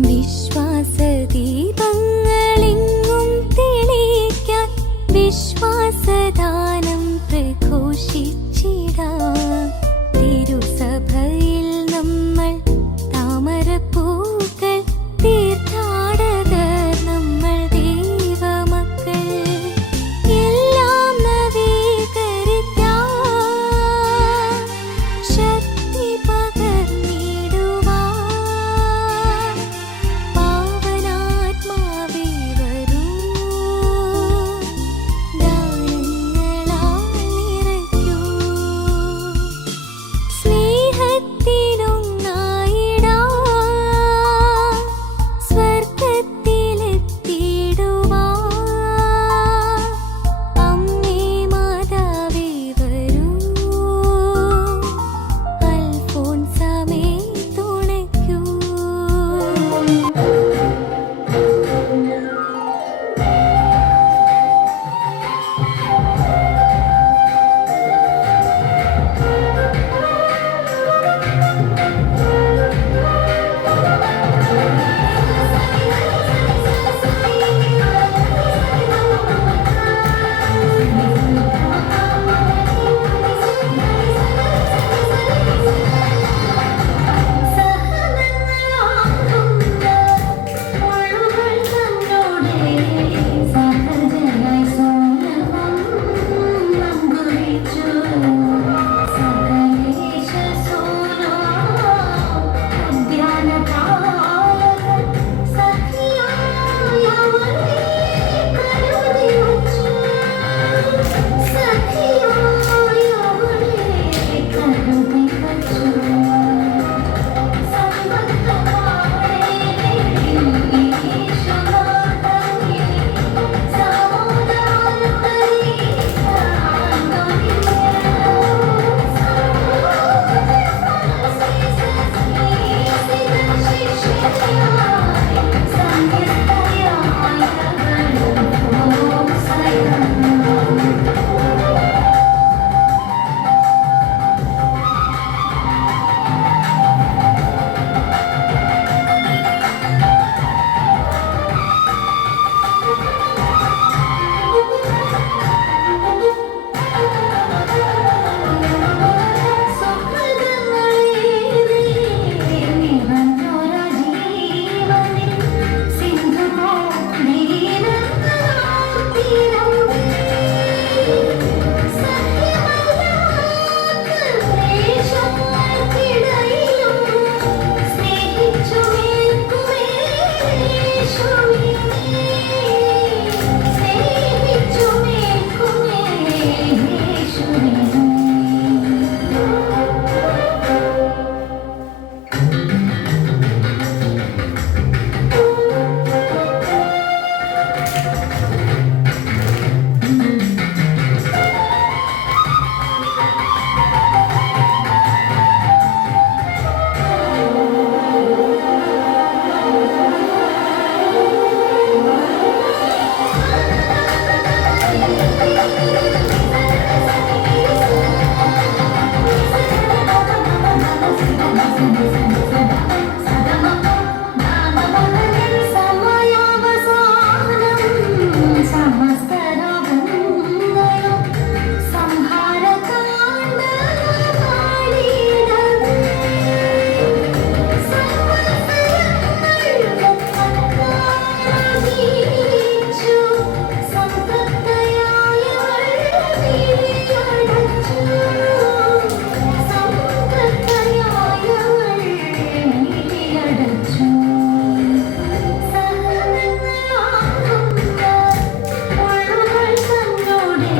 विश्वासदीप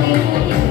ഇന്ന്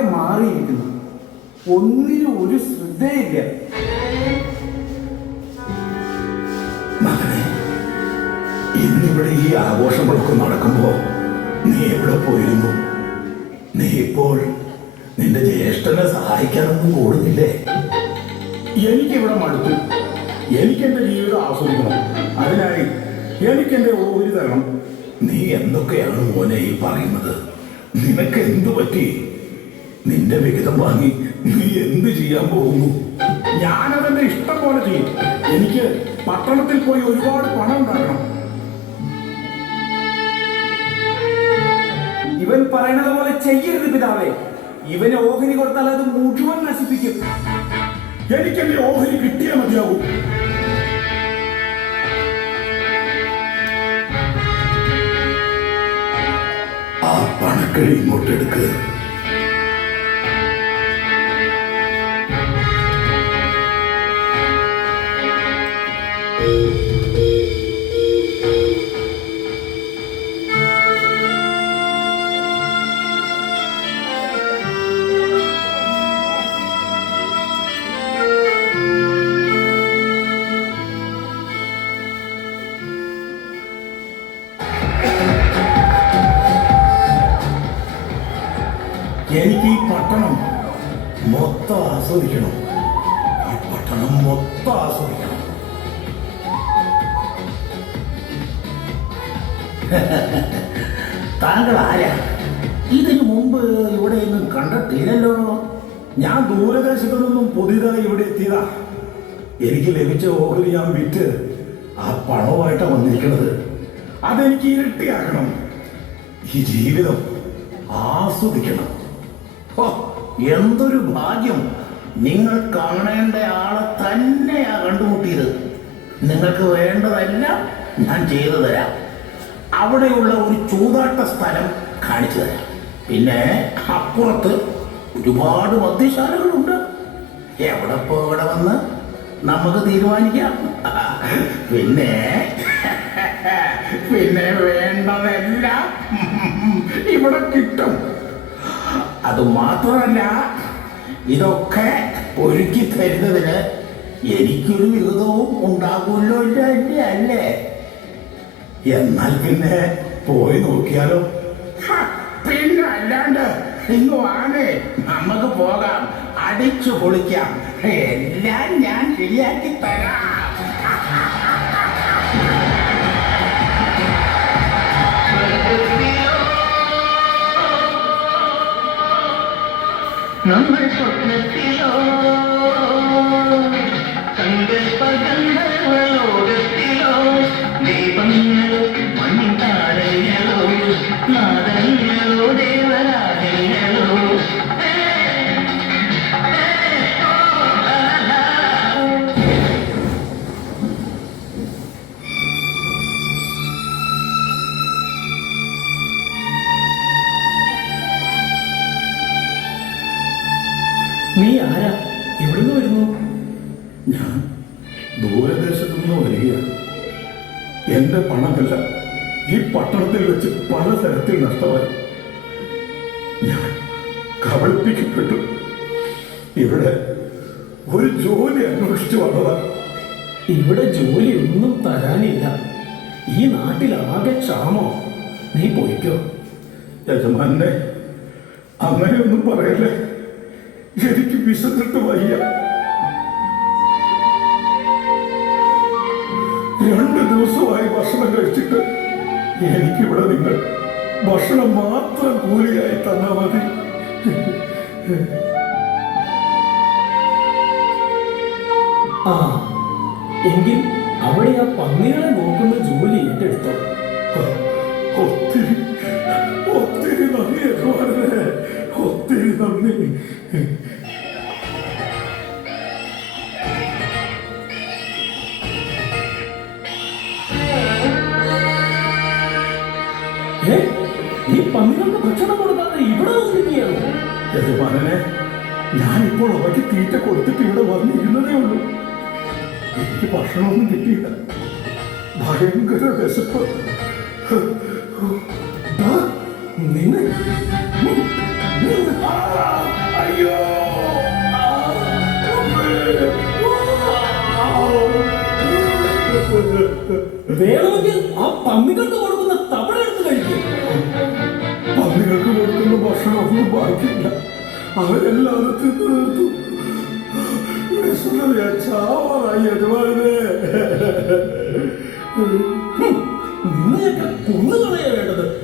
ആകെ മാറിയിരിക്കുന്നു. ഒന്നിനും ഒരു ശ്രദ്ധയില്ല. മകനെ ഇന്നിവിടെ ഈ ആഘോഷങ്ങളൊക്കെ നടക്കുമ്പോ നീ എവിടെ പോയിരുന്നു? നീ ഇപ്പോൾ നിന്റെ ജ്യേഷ്ഠനെ സഹായിക്കാനൊന്നും കൂടുന്നില്ലേ? എനിക്കിവിടെ മടുത്തു. എനിക്കെന്റെ ജീവിതം ആസ്വദിക്കണം. അതിനായി എനിക്കെന്റെ ഓഹരി തരണം. നീ എന്തൊക്കെയാണ് മോനെ ഈ പറയുന്നത്? നിനക്ക് എന്തു പറ്റി? നിന്റെ വിഹിതം വാങ്ങി നീ എന്ത് ചെയ്യാൻ പോകുന്നു? ഞാനതെന്റെ ഇഷ്ടം പോലെ ചെയ്യും. എനിക്ക് പട്ടണത്തിൽ പോയി ഒരുപാട് പണം ഉണ്ടാക്കണം. ഇവൻ പറയണത് പോലെ ചെയ്യരുത് പിതാവേ. ഇവന് ഓഹരി കൊടുത്താൽ അത് മുഴുവൻ നശിപ്പിക്കും. എനിക്കെന്റെ ഓഹരി കിട്ടിയാൽ മതിയാവും. ആ പണക്കഴി ഇങ്ങോട്ടെടുക്ക്. കണ്ടിട്ടില്ലല്ലോ. ഞാൻ ദൂരദേശത്തു നിന്നും പുതിയതായി ഇവിടെ എത്തിയതാ. എനിക്ക് ലഭിച്ച ഓഹരി ഞാൻ വിറ്റ് ആ പണവുമായിട്ടാണ് വന്നിരിക്കുന്നത് അതെനിക്ക് ഇരട്ടിയാക്കണം. ഈ ജീവിതം ആസ്വദിക്കണം. എന്തൊരു ഭാഗ്യം. നിങ്ങൾ കാണേണ്ട ആളെ തന്നെയാ കണ്ടുമുട്ടിയത്. നിങ്ങൾക്ക് വേണ്ടതെല്ലാം ഞാൻ ചെയ്തു തരാം. അവിടെയുള്ള ഒരു ചൂതാട്ട സ്ഥലം കാണിച്ചു തരാം. പിന്നെ അപ്പുറത്ത് ഒരുപാട് മദ്യശാലകളുണ്ട്. എവിടെ പോകടെ വന്ന് നമുക്ക് തീരുമാനിക്കാം? പിന്നെ പിന്നെ വേണ്ടതെല്ലാം ഇവിടെ കിട്ടും. അത് മാത്രമല്ല ഇതൊക്കെ ഒരുക്കി തരുന്നതിന് എനിക്കൊരു വിഹിതവും ഉണ്ടാകുമല്ലോ ഇല്ല ഇല്ല അല്ലേ? എന്നാൽ പിന്നെ പോയി നോക്കിയാലോ. പിന്നെ ഇന്ന് വാങ്ങേ നമുക്ക് പോകാം. അടിച്ചു പൊളിക്കാം. എല്ലാം ഞാൻ ശരിയാക്കി തരാം. നമ്മൾ സ്വപ്നത്തിലോ സങ്കല്പഗന്ധർവലോകത്തിലോ നീ ആരാ? എവിടുന്ന് വരുന്നു? ഞാൻ ദൂരദേശത്തു നിന്ന് വരികയാണ്. എന്റെ പണമല്ല ഈ പട്ടണത്തിൽ വെച്ച് പല തരത്തിൽ നഷ്ടമായി. ഞാൻ കബളിപ്പിക്കപ്പെട്ടു. ഇവിടെ ഒരു ജോലി അന്വേഷിച്ചു വന്നതാ. ഇവിടെ ജോലി ഒന്നും തരാനില്ല. ഈ നാട്ടിൽ ആകെ ക്ഷാമോ. നീ പോയിക്കോ. യജമാനെ അങ്ങനെയൊന്നും പറയല്ലേ. എനിക്ക് വിശന്നിട്ട് വയ്യ. രണ്ട് ദിവസമായി ഭക്ഷണം കഴിച്ചിട്ട് എനിക്കിവിടെ നിങ്ങൾ ഭക്ഷണം മാത്രം കൂലിയായി തന്നാ മതി. ആ എങ്കിൽ അവിടെ ആ പന്നികളെ നോക്കുന്ന ജോലി ഏറ്റെടുത്തോ. അവയ്ക്ക് തീറ്റ കൊടുത്തിട്ട് ഇവിടെ വന്നിരുന്നതേ ഉള്ളൂ. എനിക്ക് ഭക്ഷണമൊന്നും കിട്ടിയില്ല. ഭയങ്കര വിശപ്പ്. നിങ്ങൾ അയ്യോ. വേണമെങ്കിൽ ആ പന്നികൾക്ക് കൊടുക്കുന്ന തവണ എടുത്ത് കഴിക്കും. പന്നികൾക്ക് കൊടുക്കുന്ന ഭക്ഷണം ഒന്നും ബാക്കിയില്ല. അവരെല്ലാവരും തിന്നു തീർത്തു. ചാവാറായി നിന്നെയൊക്കെ കൊന്നുകളയാ വേണ്ടത്.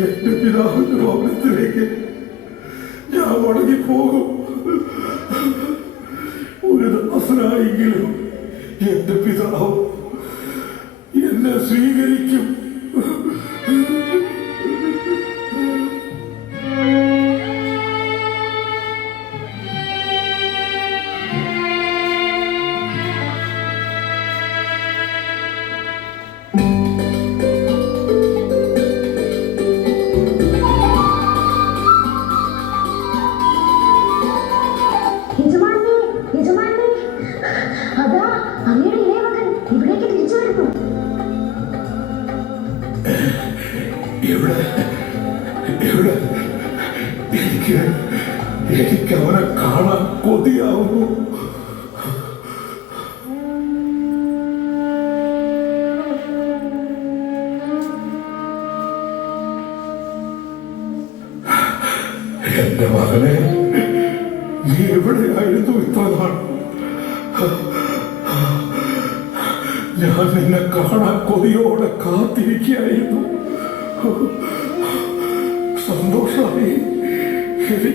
എന്റെ പിതാവിന്റെ ഭവനത്തിലേക്ക് ഞാൻ മടങ്ങിപ്പോകും ഒരു ദാസനായെങ്കിലും എന്റെ പിതാവ് എന്നെ സ്വീകരിക്കും. എനിക്ക് അവനെ കാണാൻ കൊതിയാവുന്നു.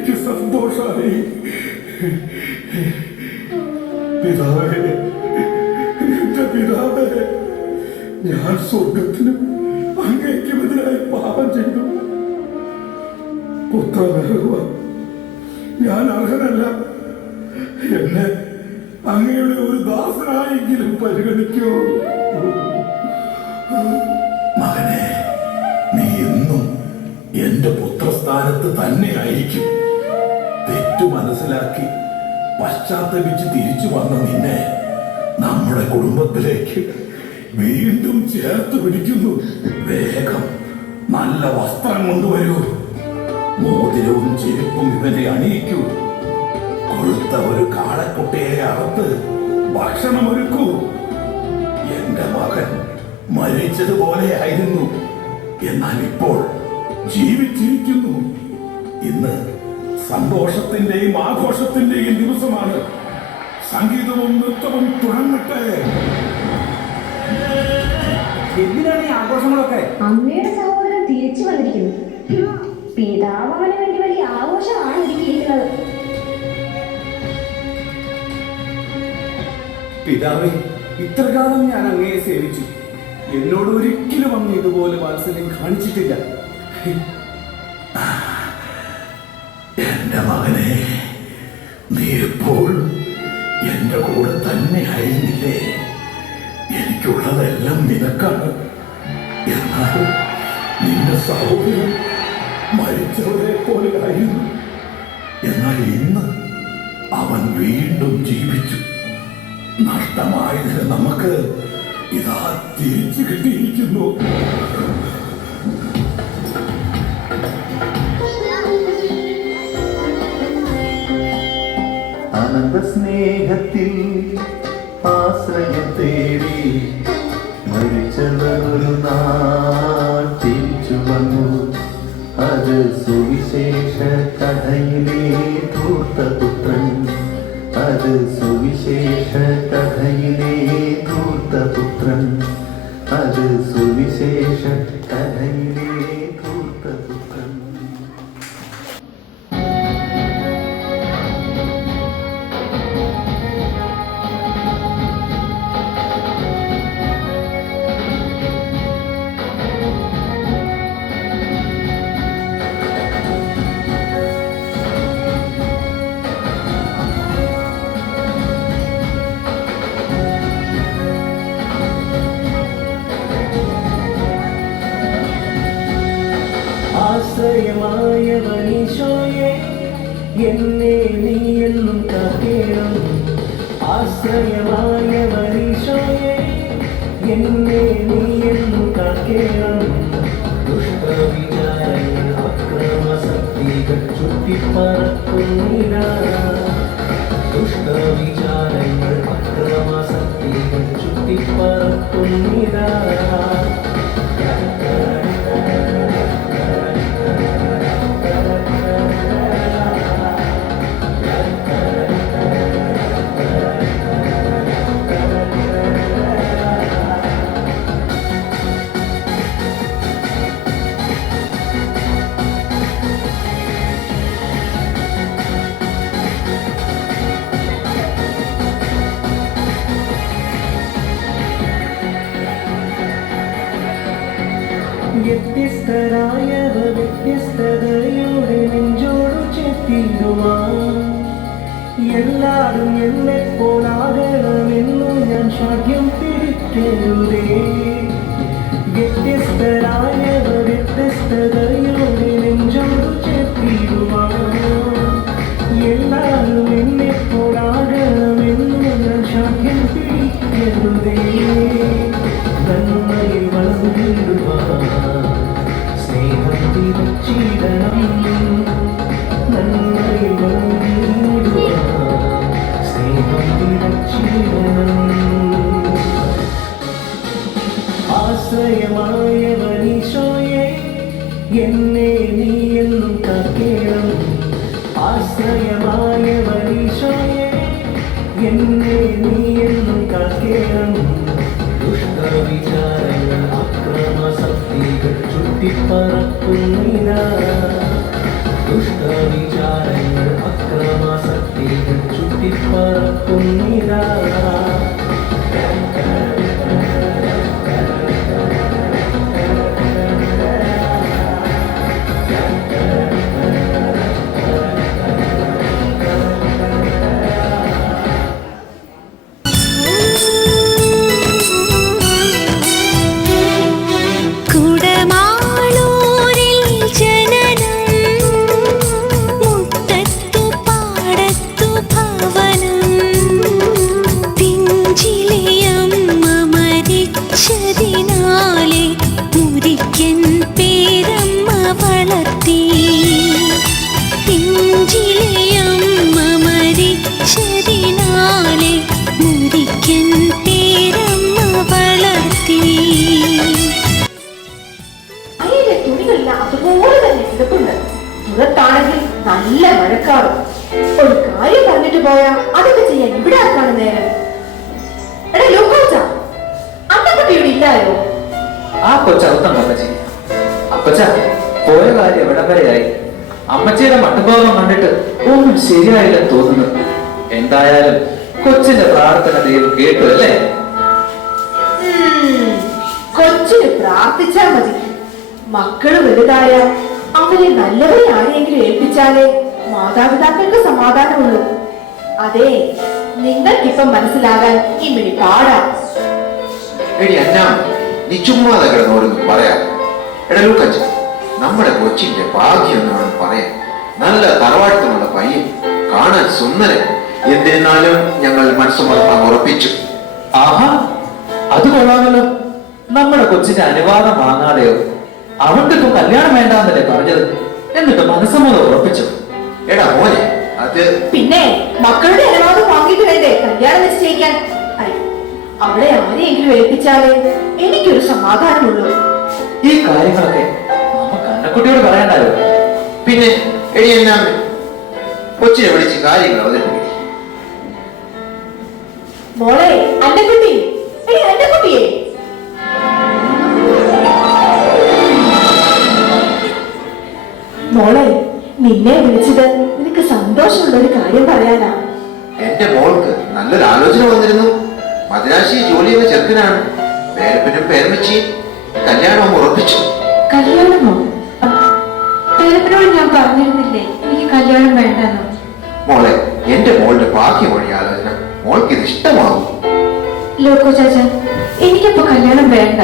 എനിക്ക് സന്തോഷമായി പിതാവേ എന്റെ പിതാവേ ഞാൻ സ്വർഗത്തിനും അങ്ങേക്കുമെതിരായി പാപം ചെയ്തു. പുത്രനഹുവ ഞാൻ അർഹനല്ല. എന്നെ അങ്ങയുടെ ഒരു ദാസനായെങ്കിലും പരിഗണിക്കൂ. മകനെ നീ എന്നും എന്റെ പുത്രസ്ഥാനത്ത് തന്നെയായിരിക്കും തെറ്റു മനസ്സിലാക്കി പശ്ചാത്തപിച്ച് തിരിച്ചു വന്ന നിന്നെ നമ്മുടെ കുടുംബത്തിലേക്ക് വീണ്ടും ചേർത്ത് പിടിക്കുന്നു. വേഗം നല്ല വസ്ത്രം കൊണ്ടുവരൂ. മോതിരവും ചെരുപ്പും ഇവരെ അണിയിക്കൂ. കൊഴുത്ത ഒരു കാളക്കുട്ടിയെ അറുത്ത് ഭക്ഷണം ഒരുക്കൂ എന്റെ മകൻ മരിച്ചതുപോലെ ആയിരുന്നു. എന്നാൽ ഇപ്പോൾ ജീവിച്ചിരിക്കുന്നു. ഇന്ന് സന്തോഷത്തിന്റെയും ആഘോഷത്തിന്റെയും ദിവസമാണ്. സംഗീതവും നൃത്തവും തുടങ്ങട്ടെ. എന്തിനാണ് ഈ ആഘോഷങ്ങളൊക്കെ? അമ്മയുടെ സഹോദരൻ തിരിച്ചു വന്നിരിക്കുന്നു. പിതാവന് പിതാവ് അവന് വേണ്ടി വലിയ ആഘോഷമാണ് ഒരുക്കിയിരിക്കുന്നത്. പിതാവെ ഇത്രകാലം ഞാൻ അങ്ങയെ സേവിച്ചു. എന്നോട് ഒരിക്കലും അങ്ങ് ഇതുപോലെ വാത്സല്യം കാണിച്ചിട്ടില്ല. ആയിരുന്നില്ലേ എനിക്കുള്ളതെല്ലാം നിനക്കാണ്. എന്നാൽ നിന്റെ സഹോദരൻ മരിച്ചവരെ പോലെ ആയിരുന്നു എന്നാൽ ഇന്ന് അവൻ വീണ്ടും ജീവിച്ചു. നഷ്ടമായതിന് നമുക്ക് ഇതാ തിരിച്ചു കിട്ടിയിരിക്കുന്നു. ആനന്ദ സ്നേഹത്തിൽ ആശ്രയം തേടി മരിച്ചവരൊരു നാൾ തിരിച്ചു വന്നു അത് സുവിശേഷ കഥയിലെ ധൂർത്തപുത്രൻ. അത് സുവിശേഷ കഥയിലെ ധൂർത്തപുത്രൻ. അത് സുവിശേഷ കഥയിലെ എന്നെ എന്നും കാക്കേണം. ആശ്രയമായവനീശോയെ എന്നെ നീ എന്നും കാക്കേണം. ദുഷ്ടവിചാരങ്ങൾ അക്രമശക്തികൾ ചുറ്റിപ്പറക്കുന്നില്ല ദുഷ്ടവിചാരങ്ങൾ അക്രമശക്തികൾ ചുറ്റിപ്പറക്കുന്നില്ല വ്യത്യസ്തരായവ വ്യത്യസ്തതയുടെ നെഞ്ചോടു ചെത്തിടുവാൻ എല്ലാവരും എന്നെ പോലാകണമെന്നു ഞാൻ ഭാഗ്യം പിടിക്കരുതേ. വ്യത്യസ്തരായ വ്യത്യസ്തതയോടെ ആശ്രയമായവനീശോയെ എന്നെ നീ എന്നും കാക്കേണം ആശ്രയമായവനീശോയെ എന്നെ നീ എന്നും ദുഷ്ടവിചാരങ്ങൾ അക്രമശക്തികൾ ചുറ്റിപ്പറക്കുന്നില്ല മാതാപിതാക്കൾക്ക് സമാധാനമുള്ളൂ. അതെ നിങ്ങൾക്കിപ്പം മനസ്സിലാകാൻ ഈ പാടാ. എടി അന്നാ നീ ചുമ്മാതെ കിടന്നോടൊന്നും പറയാം. എടാ ലൂക്കച്ച നമ്മുടെ കൊച്ചിന്റെ ഭാഗ്യം എന്ന് വേണം പറയാൻ. നല്ല തറവാട്ടത്തിനുള്ള പയ്യൻ കാണാൻ സുന്ദരൻ. എന്തിരുന്നാലും ഞങ്ങൾ മനസ്സുമർത്താൻ ഉറപ്പിച്ചു. ആഹാ അത് കൊള്ളാമല്ലോ. നമ്മുടെ കൊച്ചിന്റെ അനുവാദം വാങ്ങാതെയോ? അവൾക്കിപ്പം കല്യാണം വേണ്ടാന്നല്ലേ പറഞ്ഞത്? എന്നിട്ട് മനസ്സമ്മതം ഉറപ്പിച്ചു. എടാ മോനെ അത് പിന്നെ മക്കളുടെ അനുവാദം വാങ്ങിയിട്ട് വേണ്ടേ? കല്യാണം നിശ്ചയിക്കാൻ? അവളെ ആരെയെങ്കിലും ഏൽപ്പിച്ചാലേ എനിക്കൊരു സമാധാനമുള്ളൂ. ഈ കാര്യങ്ങളൊക്കെ നമുക്ക് അന്നക്കുട്ടിയോട് പറയണ്ടായോ പിന്നെ എടി എന്നാ കൊച്ചിനെ വിളിച്ച് കാര്യങ്ങൾ അവതരിപ്പിക്കും. മോളെ അന്നക്കുട്ടി അന്നക്കുട്ടിയെ. മോളെ നിന്നെ വിളിച്ചത് സന്തോഷമുള്ള ഒരു കാര്യം പറയാനാ. എന്റെ മോൾക്ക് നല്ലൊരു ആലോചന വന്നിരുന്നു. മദ്രാശി ജോലി ചെയ്യുന്ന ചെറുക്കനാണ്. പേരപ്പനും പേരമിച്ചി കല്യാണം ഉറപ്പിച്ചു. കല്യാണമോ? പേരപ്പനോട് ഞാൻ പറഞ്ഞിരുന്നില്ലേ എനിക്ക് കല്യാണം വേണ്ടെന്ന്. മോളെ എന്റെ മോളുടെ ബാക്കി വഴി ആലോചന. മോൾക്ക് ഇത് ഇഷ്ടമാവും. ലോക്കോ ചാച്ച എനിക്കിപ്പോ കല്യാണം വേണ്ട.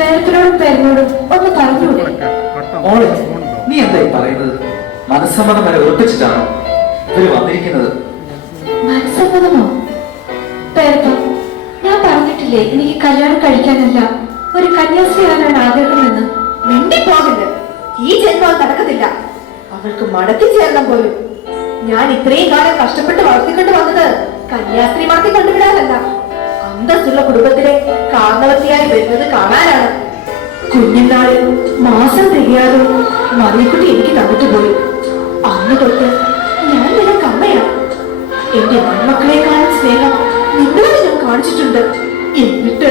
പേരപ്പനോടും പേരനോടും ഒന്ന് പറഞ്ഞൂടെ മോളെ നീ എന്തായി പറയുന്നത്? മനസ്സമ്മതം വരെ ഉറപ്പിച്ചിട്ടാണോ ഇവർ വന്നിരിക്കുന്നത്? മനസ്സമ്മതമോ? ഞാൻ പറഞ്ഞിട്ടില്ലേ എനിക്ക് കല്യാണം കഴിക്കാനല്ല ഒരു കന്യാസ്ത്രീ ആകാനാണ് ആഗ്രഹമെന്ന്? മിണ്ടിപ്പോകരുത്. ഈ ജന്മം നടക്കത്തില്ല. അവൾക്ക് മടത്തി ചേർന്ന പോലും. ഞാൻ ഇത്രയും കാലം കഷ്ടപ്പെട്ട് വളർത്തിക്കൊണ്ട് വന്നത് കന്യാസ്ത്രീ മാത്രം കണ്ടുവിടാനല്ല. അന്തസ്സുള്ള കുടുംബത്തിലെ കാർണവത്തിയായി വരുന്നത് കാണാനാണ്. കുഞ്ഞിനാളിൽ മാസം തികയാതെ മറിയക്കുട്ടി എനിക്ക് തന്നിട്ട് പോയി അന്ന് തൊട്ട് ഞാൻ നിനക്ക് അമ്മയാണ് എന്റെ മൺമക്കളെക്കാളും സ്നേഹം നിങ്ങളെ ഞാൻ കാണിച്ചിട്ടുണ്ട്. എന്നിട്ട്?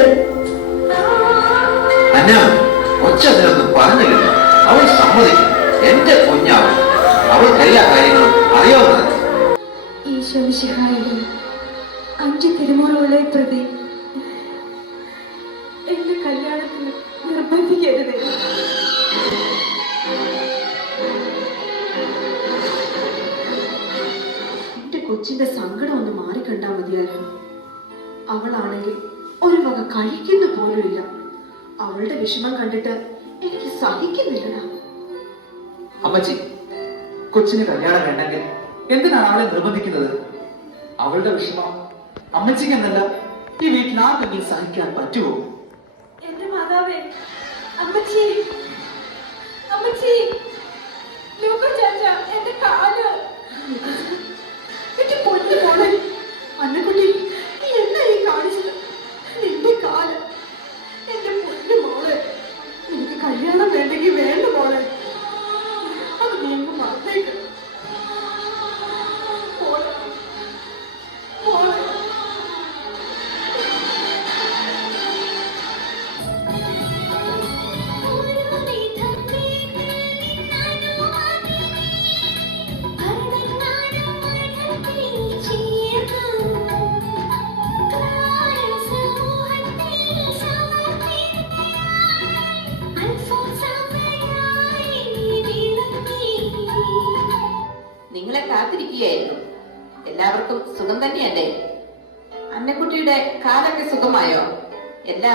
അന്ന കൊച്ചതിനൊന്നും പറഞ്ഞില്ല. അവൾ സമ്മതിക്കും എന്റെ കുഞ്ഞാവൾ അവൾക്ക് എല്ലാ കാര്യങ്ങളും അറിയാവുന്നതല്ലേ ഈശോ മിശിഹായിലും അഞ്ച് തിരുമുറകളെ പ്രതി എന്റെ കല്യാണത്തിന് നിർബന്ധിക്കരുത്. അവളാണെങ്കിൽ ഒരു വക കഴിക്കുന്ന പോലുമില്ല. അവളുടെ വിഷമം കണ്ടിട്ട് എനിക്ക് സഹിക്കുന്നില്ലടാ. അമ്മച്ചി കൊച്ചിന് കല്യാണം വേണ്ടെങ്കിൽ എന്തിനാണ് അവളെ നിർബന്ധിക്കുന്നത്? അവളുടെ വിഷമം അമ്മച്ചിക്ക് എന്നല്ല ഈ വീട്ടിൽ ആർക്കെങ്കിലും സഹിക്കാൻ പറ്റുമോ? എന്റെ മാതാവേ അമ്മച്ചി അമ്മച്ചി ലൂക്ക ചാച്ച എന്റെ കാൽ. എന്റെ പൊന്നു മോളെ അന്നക്കുട്ടി.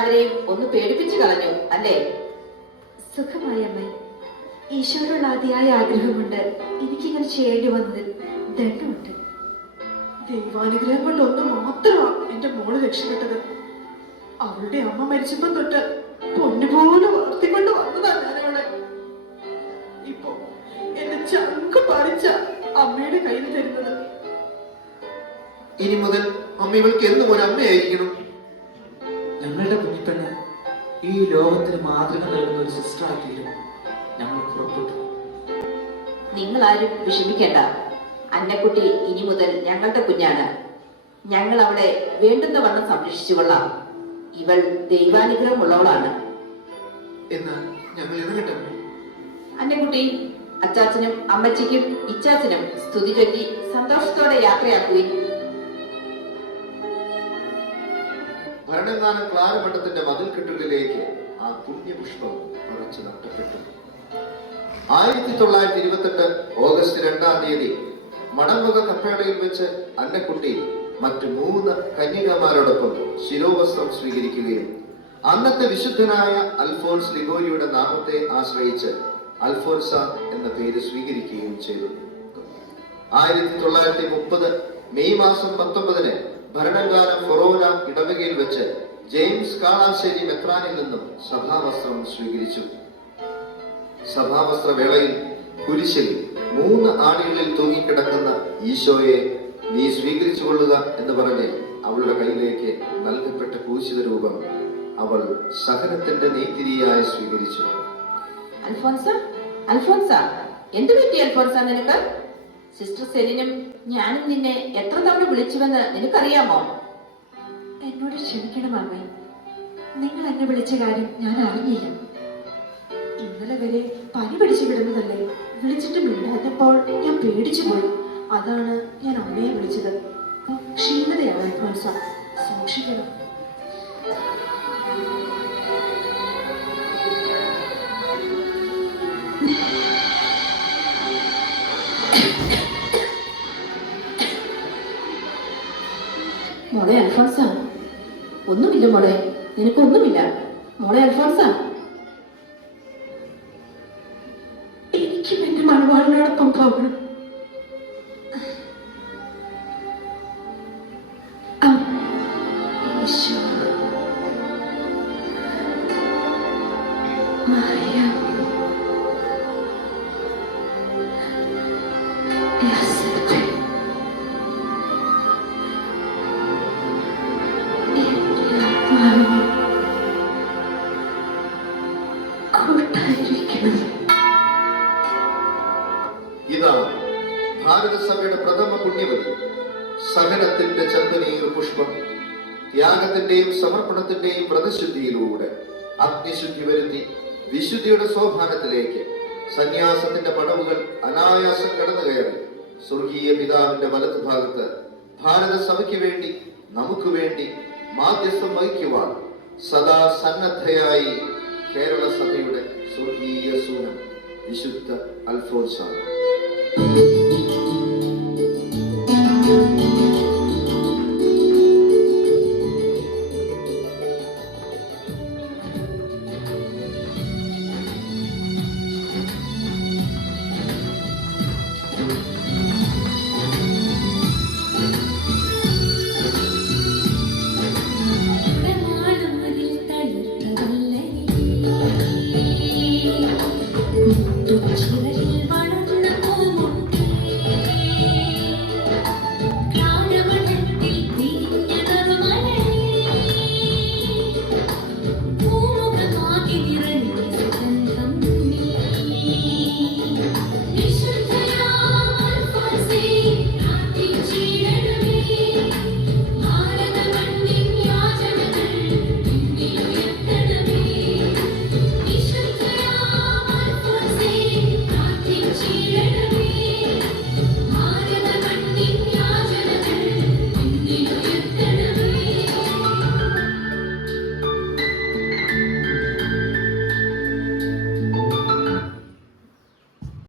എല്ലാവരെയും ഒന്ന് പേടിപ്പിച്ചു കളഞ്ഞു അല്ലേ? സുഖമായി അമ്മേ. ഈശോയോടുള്ള അതിയായ ആഗ്രഹമുണ്ട്. എനിക്കിങ്ങനെ ചെയ്യേണ്ടി വന്നതിൽ ദണ്ഡമുണ്ട്. ദൈവാനുഗ്രഹം കൊണ്ട് ഒന്ന് മാത്രമാണ് എന്റെ മോൾ രക്ഷപ്പെട്ടത്. അവളുടെ അമ്മ മരിച്ചപ്പം തൊട്ട് പൊന്നുപോലെ വളർത്തിക്കൊണ്ട് വന്നതാണ് ഞാനവളെ. ഇപ്പൊ എന്റെ ചങ്ക് പറിച്ച അമ്മയുടെ കയ്യിൽ തരുന്നത്. ഇനി മുതൽ അമ്മ ഇവൾക്ക് എന്നും ഒരു അമ്മയായിരിക്കണം. ഞങ്ങളുടെ കുഞ്ഞിപ്പെണ്ണ് ഈ ലോകത്തിന് മാതൃക നൽകുന്ന ഒരു സിസ്റ്ററായി തീരും ഞങ്ങൾ പുറപ്പെട്ടു. നിങ്ങളാരും വിഷമിക്കേണ്ട. അന്നക്കുട്ടി ഇനി മുതൽ ഞങ്ങളുടെ കുഞ്ഞാണ്. ഞങ്ങൾ അവളെ വേണ്ടുന്ന വണ്ണം സംരക്ഷിച്ചുകൊള്ളാം ഇവൾ ദൈവാനുഗ്രഹമുള്ളവളാണ് എന്ന് ഞങ്ങൾ അമ്മേ. അന്നക്കുട്ടി അച്ചാച്ചനും അമ്മച്ചിക്കും ഇച്ചാച്ചനും സ്തുതി ചൊല്ലി സന്തോഷത്തോടെ യാത്രയാക്കുകയും ഭരണങ്ങാനം ക്ലാരമണ്ഡത്തിന്റെ മതിൽക്കെട്ടുകളിലേക്ക് ആ പുണ്യപുഷ്പം പറിച്ചു നട്ടപ്പെട്ടു. ആയിരത്തി തൊള്ളായിരത്തി ഇരുപത്തെട്ട് ഓഗസ്റ്റ് രണ്ടാം തീയതി മണമുഖ കപ്പേടയിൽ വെച്ച് അന്നക്കുട്ടി മറ്റ് മൂന്ന് കന്യകമാരോടൊപ്പം ശിരോവസ്ത്രം സ്വീകരിക്കുകയും അന്നത്തെ വിശുദ്ധനായ അൽഫോൻസ് ലിഗോരിയുടെ നാമത്തെ ആശ്രയിച്ച് അൽഫോൻസ എന്ന പേര് സ്വീകരിക്കുകയും ചെയ്തു. ആയിരത്തി തൊള്ളായിരത്തി മുപ്പത് മെയ് മാസം പത്തൊമ്പതിന് ഭരണകാല ഫൊറോന ഇടവകയിൽ വെച്ച് ജെയിംസ് കാളാശ്ശേരി മെത്രാനിൽ നിന്നും സഭാവസ്ത്രം സ്വീകരിച്ചു. സഭാവസ്ത്ര വേളയിൽ കുരിശിൽ മൂന്ന് ആണികളിൽ തൂങ്ങിക്കിടക്കുന്ന ഈശോയെ നീ സ്വീകരിച്ചു കൊള്ളുക എന്ന് പറഞ്ഞ് അവളുടെ കയ്യിലേക്ക് നൽകപ്പെട്ട കൂശിത രൂപം അവൾ സഹനത്തിന്റെ നീതിരിയായി സ്വീകരിച്ചു. അൽഫോൻസ അൽഫോൻസ എന്ത് പറ്റി അൽഫോൻസ നിനക്ക്? സിസ്റ്റർ സെലിനും ഞാനും നിന്നെ എത്ര തവണ വിളിച്ചുവെന്ന് നിനക്കറിയാമോ? എന്നോട് ക്ഷമിക്കണം അമ്മേ. നിങ്ങൾ എന്നെ വിളിച്ച കാര്യം ഞാൻ അറിഞ്ഞില്ല. ഇന്നലെ വരെ പനി പിടിച്ചു കിടന്നതല്ലേ? വിളിച്ചിട്ട് മിണ്ടാത്തപ്പോൾ ഞാൻ പേടിച്ചു പോയി. അതാണ് ഞാൻ അമ്മയെ വിളിച്ചത്. ക്ഷീണതയാണ് അൽഫോൻസ സൂക്ഷിക്കണം. മോളെ അൽഫോൺസ ഒന്നുമില്ല മോളെ നിനക്കൊന്നുമില്ല ഇതാണ് ഭാരതസഭയുടെ പ്രഥമ പുണ്യവതി. സഹനത്തിന്റെ ചന്ദനീയ പുഷ്പം. ത്യാഗത്തിന്റെയും സമർപ്പണത്തിന്റെയും വ്രതശുദ്ധിയിലൂടെ അഗ്നിശുദ്ധി വരുത്തി വിശുദ്ധിയുടെ സ്വഭാവത്തിലേക്ക് സന്യാസത്തിന്റെ പടവുകൾ അനായാസം കടന്നു കയറി സ്വർഗീയ പിതാവിന്റെ വലതു ഭാഗത്ത് ഭാരതസഭയ്ക്ക് വേണ്ടി നമുക്ക് വേണ്ടി മാധ്യസ്ഥം വഹിക്കുവാൻ സദാ സന്നദ്ധയായി കേരള സഭയുടെ സ്വർഗീയ സൂനം വിശുദ്ധ അൽഫോൻസാണ്. thank you